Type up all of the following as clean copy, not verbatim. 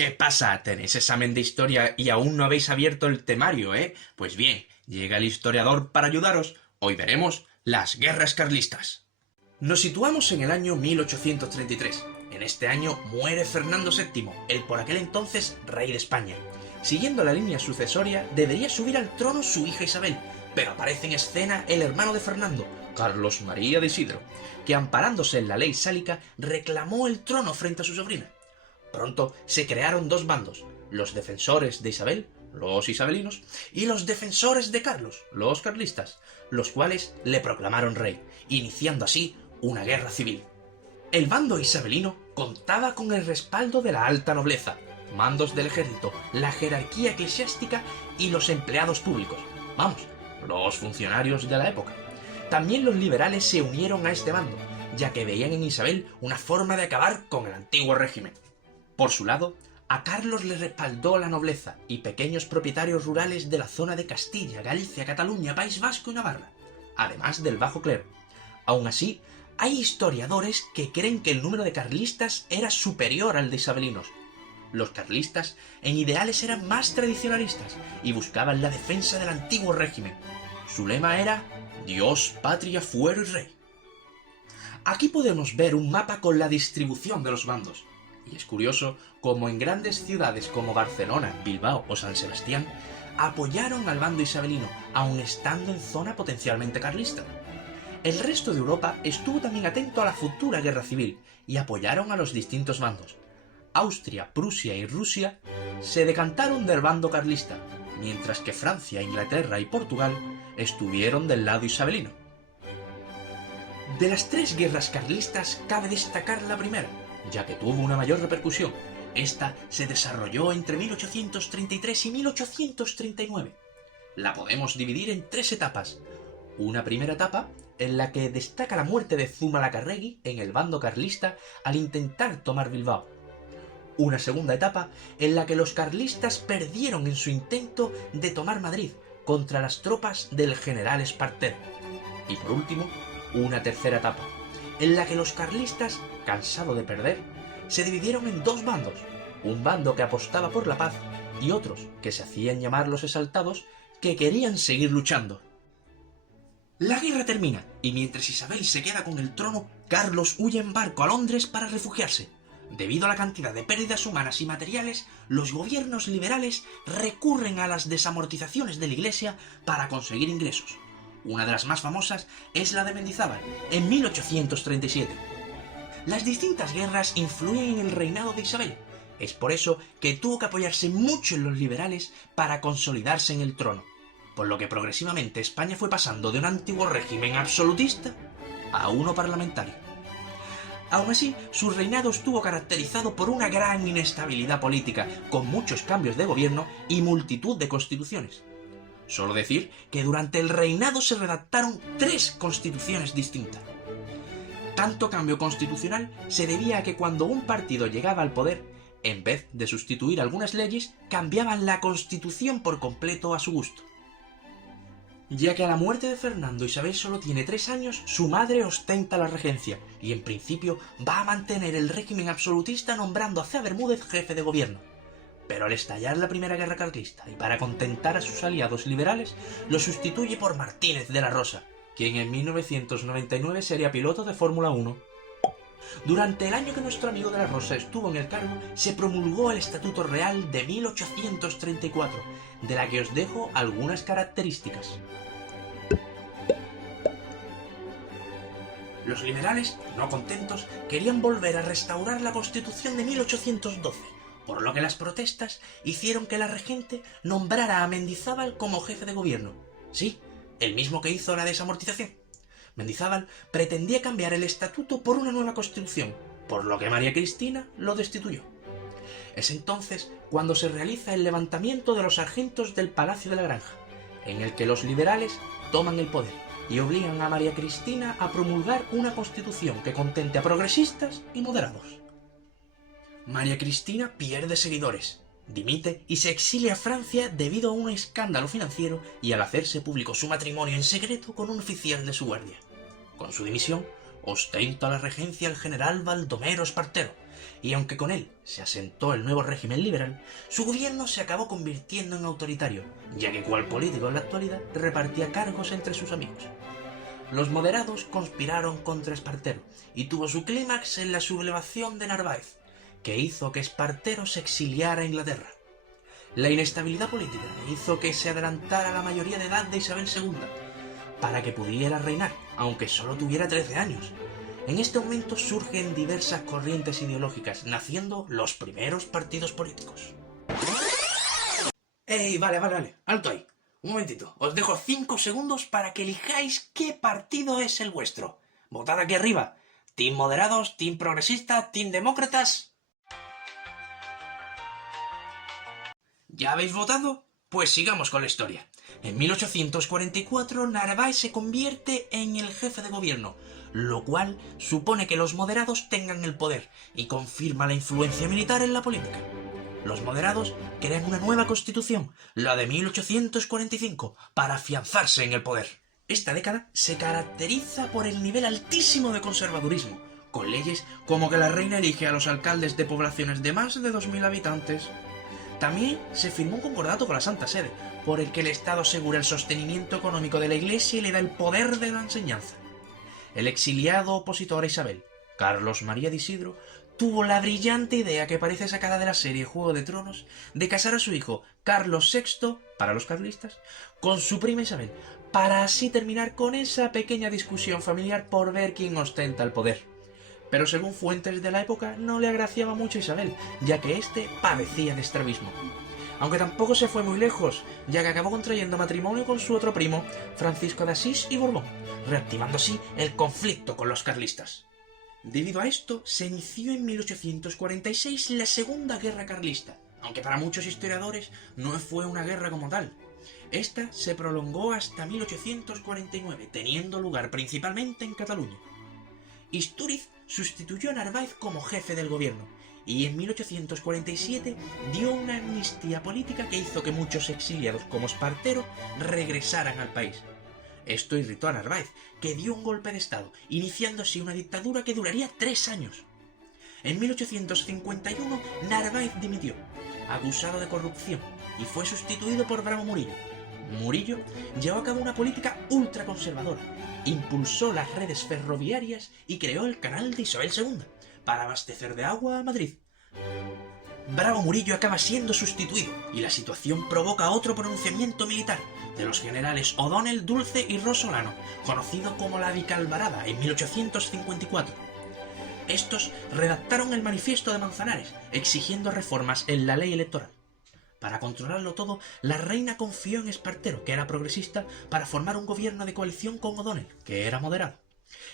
¿Qué pasa? ¿Tenéis examen de historia y aún no habéis abierto el temario, eh? Pues bien, llega el historiador para ayudaros. Hoy veremos las guerras carlistas. Nos situamos en el año 1833. En este año muere Fernando VII, el por aquel entonces rey de España. Siguiendo la línea sucesoria, debería subir al trono su hija Isabel, pero aparece en escena el hermano de Fernando, Carlos María de Isidro, que amparándose en la ley sálica reclamó el trono frente a su sobrina. Pronto se crearon dos bandos, los defensores de Isabel, los isabelinos, y los defensores de Carlos, los carlistas, los cuales le proclamaron rey, iniciando así una guerra civil. El bando isabelino contaba con el respaldo de la alta nobleza, mandos del ejército, la jerarquía eclesiástica y los empleados públicos, vamos, los funcionarios de la época. También los liberales se unieron a este bando, ya que veían en Isabel una forma de acabar con el antiguo régimen. Por su lado, a Carlos le respaldó la nobleza y pequeños propietarios rurales de la zona de Castilla, Galicia, Cataluña, País Vasco y Navarra, además del bajo clero. Aún así, hay historiadores que creen que el número de carlistas era superior al de isabelinos. Los carlistas en ideales eran más tradicionalistas y buscaban la defensa del antiguo régimen. Su lema era Dios, patria, fuero y rey. Aquí podemos ver un mapa con la distribución de los bandos. Y es curioso cómo en grandes ciudades como Barcelona, Bilbao o San Sebastián apoyaron al bando isabelino, aun estando en zona potencialmente carlista. El resto de Europa estuvo también atento a la futura guerra civil y apoyaron a los distintos bandos. Austria, Prusia y Rusia se decantaron del bando carlista, mientras que Francia, Inglaterra y Portugal estuvieron del lado isabelino. De las tres guerras carlistas cabe destacar la primera, ya que tuvo una mayor repercusión. Esta se desarrolló entre 1833 y 1839. La podemos dividir en tres etapas. Una primera etapa, en la que destaca la muerte de Zumalacárregui en el bando carlista al intentar tomar Bilbao. Una segunda etapa, en la que los carlistas perdieron en su intento de tomar Madrid contra las tropas del general Espartero. Y por último, una tercera etapa, en la que los carlistas, cansados de perder, se dividieron en dos bandos, un bando que apostaba por la paz y otros que se hacían llamar los exaltados, que querían seguir luchando. La guerra termina y mientras Isabel se queda con el trono, Carlos huye en barco a Londres para refugiarse. Debido a la cantidad de pérdidas humanas y materiales, los gobiernos liberales recurren a las desamortizaciones de la Iglesia para conseguir ingresos. Una de las más famosas es la de Mendizábal, en 1837. Las distintas guerras influyen en el reinado de Isabel. Es por eso que tuvo que apoyarse mucho en los liberales para consolidarse en el trono, por lo que progresivamente España fue pasando de un antiguo régimen absolutista a uno parlamentario. Aún así, su reinado estuvo caracterizado por una gran inestabilidad política, con muchos cambios de gobierno y multitud de constituciones. Solo decir que durante el reinado se redactaron 3 constituciones distintas. Tanto cambio constitucional se debía a que cuando un partido llegaba al poder, en vez de sustituir algunas leyes, cambiaban la constitución por completo a su gusto. Ya que a la muerte de Fernando Isabel solo tiene 3 años, su madre ostenta la regencia y en principio va a mantener el régimen absolutista nombrando a Cea Bermúdez jefe de gobierno. Pero al estallar la Primera Guerra Carlista y para contentar a sus aliados liberales, lo sustituye por Martínez de la Rosa, quien en 1999 sería piloto de Fórmula 1. Durante el año que nuestro amigo de la Rosa estuvo en el cargo, se promulgó el Estatuto Real de 1834, de la que os dejo algunas características. Los liberales, no contentos, querían volver a restaurar la Constitución de 1812, por lo que las protestas hicieron que la regente nombrara a Mendizábal como jefe de gobierno. Sí, el mismo que hizo la desamortización. Mendizábal pretendía cambiar el estatuto por una nueva constitución, por lo que María Cristina lo destituyó. Es entonces cuando se realiza el levantamiento de los sargentos del Palacio de la Granja, en el que los liberales toman el poder y obligan a María Cristina a promulgar una constitución que contente a progresistas y moderados. María Cristina pierde seguidores, dimite y se exilia a Francia debido a un escándalo financiero y al hacerse público su matrimonio en secreto con un oficial de su guardia. Con su dimisión, ostenta la regencia el general Baldomero Espartero, Y aunque con él se asentó el nuevo régimen liberal, su gobierno se acabó convirtiendo en autoritario, ya que cual político en la actualidad repartía cargos entre sus amigos. Los moderados conspiraron contra Espartero y tuvo su clímax en la sublevación de Narváez, que hizo que Espartero se exiliara a Inglaterra. La inestabilidad política hizo que se adelantara la mayoría de edad de Isabel II, para que pudiera reinar, aunque solo tuviera 13 años. En este momento surgen diversas corrientes ideológicas, naciendo los primeros partidos políticos. ¡Ey! Vale, alto ahí. Un momentito, os dejo 5 segundos para que elijáis qué partido es el vuestro. Votad aquí arriba. ¿Team moderados, team progresista, team demócratas? ¿Ya habéis votado? Pues sigamos con la historia. En 1844 Narváez se convierte en el jefe de gobierno, lo cual supone que los moderados tengan el poder y confirma la influencia militar en la política. Los moderados crean una nueva constitución, la de 1845, para afianzarse en el poder. Esta década se caracteriza por el nivel altísimo de conservadurismo, con leyes como que la reina elige a los alcaldes de poblaciones de más de 2000 habitantes. También se firmó un concordato con la Santa Sede, por el que el Estado asegura el sostenimiento económico de la Iglesia y le da el poder de la enseñanza. El exiliado opositor a Isabel, Carlos María de Isidro, tuvo la brillante idea, que parece sacada de la serie Juego de Tronos, de casar a su hijo Carlos VI, para los carlistas, con su prima Isabel, para así terminar con esa pequeña discusión familiar por ver quién ostenta el poder. Pero según fuentes de la época no le agraciaba mucho a Isabel, ya que éste padecía de estrabismo. Aunque tampoco se fue muy lejos, ya que acabó contrayendo matrimonio con su otro primo, Francisco de Asís y Borbón, reactivando así el conflicto con los carlistas. Debido a esto, se inició en 1846 la Segunda Guerra Carlista, aunque para muchos historiadores no fue una guerra como tal. Esta se prolongó hasta 1849, teniendo lugar principalmente en Cataluña. Istúriz sustituyó a Narváez como jefe del gobierno y en 1847 dio una amnistía política que hizo que muchos exiliados como Espartero regresaran al país. Esto irritó a Narváez, que dio un golpe de estado, iniciando así una dictadura que duraría 3 años. En 1851 Narváez dimitió, acusado de corrupción, y fue sustituido por Bravo Murillo. Murillo llevó a cabo una política ultraconservadora, impulsó las redes ferroviarias y creó el canal de Isabel II para abastecer de agua a Madrid. Bravo Murillo acaba siendo sustituido y la situación provoca otro pronunciamiento militar de los generales O'Donnell, Dulce y Rosolano, conocido como la Vicalvarada, en 1854. Estos redactaron el Manifiesto de Manzanares, exigiendo reformas en la ley electoral. Para controlarlo todo, la reina confió en Espartero, que era progresista, para formar un gobierno de coalición con O'Donnell, que era moderado.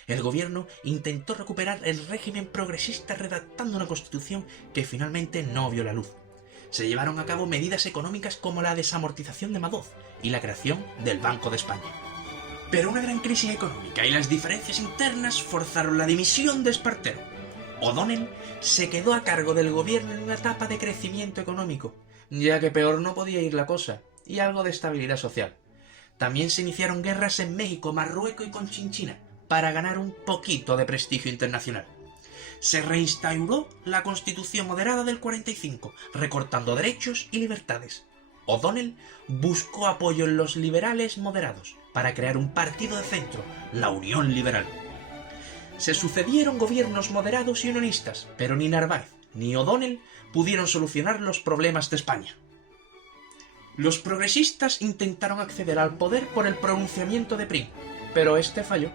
El gobierno intentó recuperar el régimen progresista redactando una constitución que finalmente no vio la luz. Se llevaron a cabo medidas económicas como la desamortización de Madoz y la creación del Banco de España. Pero una gran crisis económica y las diferencias internas forzaron la dimisión de Espartero. O'Donnell se quedó a cargo del gobierno en una etapa de crecimiento económico, ya que peor no podía ir la cosa, y algo de estabilidad social. También se iniciaron guerras en México, Marruecos y con Chinchina, para ganar un poquito de prestigio internacional. Se reinstauró la Constitución moderada del 45, recortando derechos y libertades. O'Donnell buscó apoyo en los liberales moderados para crear un partido de centro, la Unión Liberal. Se sucedieron gobiernos moderados y unionistas, pero ni Narváez ni O'Donnell pudieron solucionar los problemas de España. Los progresistas intentaron acceder al poder por el pronunciamiento de Prim, pero este falló.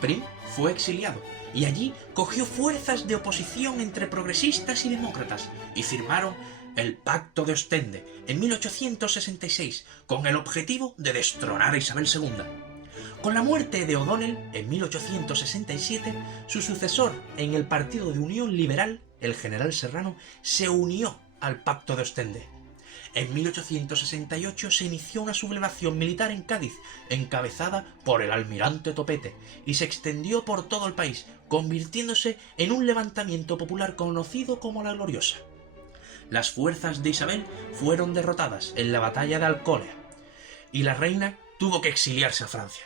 Prim fue exiliado y allí cogió fuerzas de oposición entre progresistas y demócratas y firmaron el Pacto de Ostende en 1866 con el objetivo de destronar a Isabel II. Con la muerte de O'Donnell en 1867, su sucesor en el Partido de Unión Liberal, el general Serrano, se unió al Pacto de Ostende. En 1868 se inició una sublevación militar en Cádiz, encabezada por el almirante Topete, y se extendió por todo el país, convirtiéndose en un levantamiento popular conocido como la Gloriosa. Las fuerzas de Isabel fueron derrotadas en la batalla de Alcolea, y la reina tuvo que exiliarse a Francia.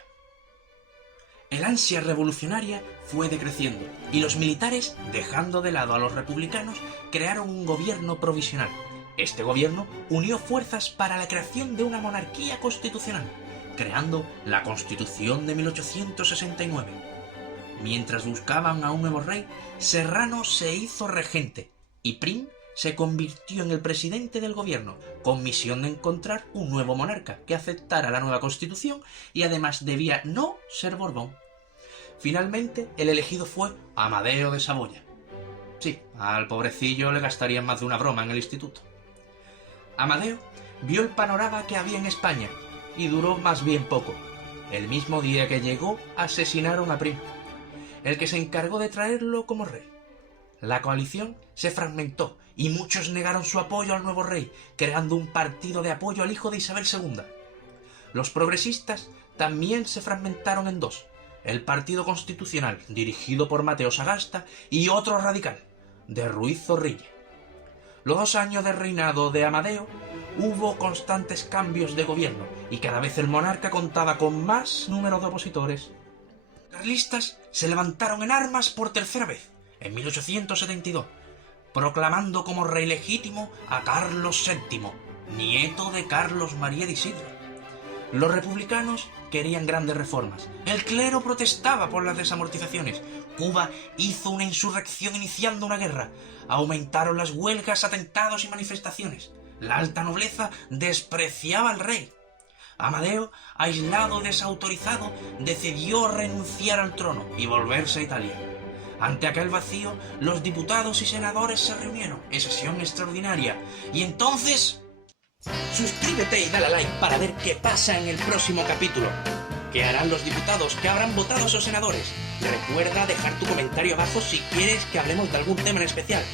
El ansia revolucionaria fue decreciendo y los militares, dejando de lado a los republicanos, crearon un gobierno provisional. Este gobierno unió fuerzas para la creación de una monarquía constitucional, creando la Constitución de 1869. Mientras buscaban a un nuevo rey, Serrano se hizo regente y Prim se convirtió en el presidente del gobierno, con misión de encontrar un nuevo monarca que aceptara la nueva constitución y además debía no ser Borbón. Finalmente, el elegido fue Amadeo de Saboya. Sí, al pobrecillo le gastarían más de una broma en el instituto. Amadeo vio el panorama que había en España y duró más bien poco. El mismo día que llegó, asesinaron a Prim, el que se encargó de traerlo como rey. La coalición se fragmentó y muchos negaron su apoyo al nuevo rey, creando un partido de apoyo al hijo de Isabel II. Los progresistas también se fragmentaron en dos: el Partido Constitucional, dirigido por Mateo Sagasta, y otro radical, de Ruiz Zorrilla. Los 2 años de reinado de Amadeo hubo constantes cambios de gobierno y cada vez el monarca contaba con más número de opositores. Los carlistas se levantaron en armas por tercera vez, en 1872, proclamando como rey legítimo a Carlos VII, nieto de Carlos María de Isidro. Los republicanos querían grandes reformas. El clero protestaba por las desamortizaciones. Cuba hizo una insurrección iniciando una guerra. Aumentaron las huelgas, atentados y manifestaciones. La alta nobleza despreciaba al rey. Amadeo, aislado y desautorizado, decidió renunciar al trono y volverse a Italia. Ante aquel vacío, los diputados y senadores se reunieron en sesión extraordinaria. Y entonces... Suscríbete y dale a like para ver qué pasa en el próximo capítulo. ¿Qué harán los diputados? ¿Qué habrán votado esos senadores? Recuerda dejar tu comentario abajo si quieres que hablemos de algún tema en especial.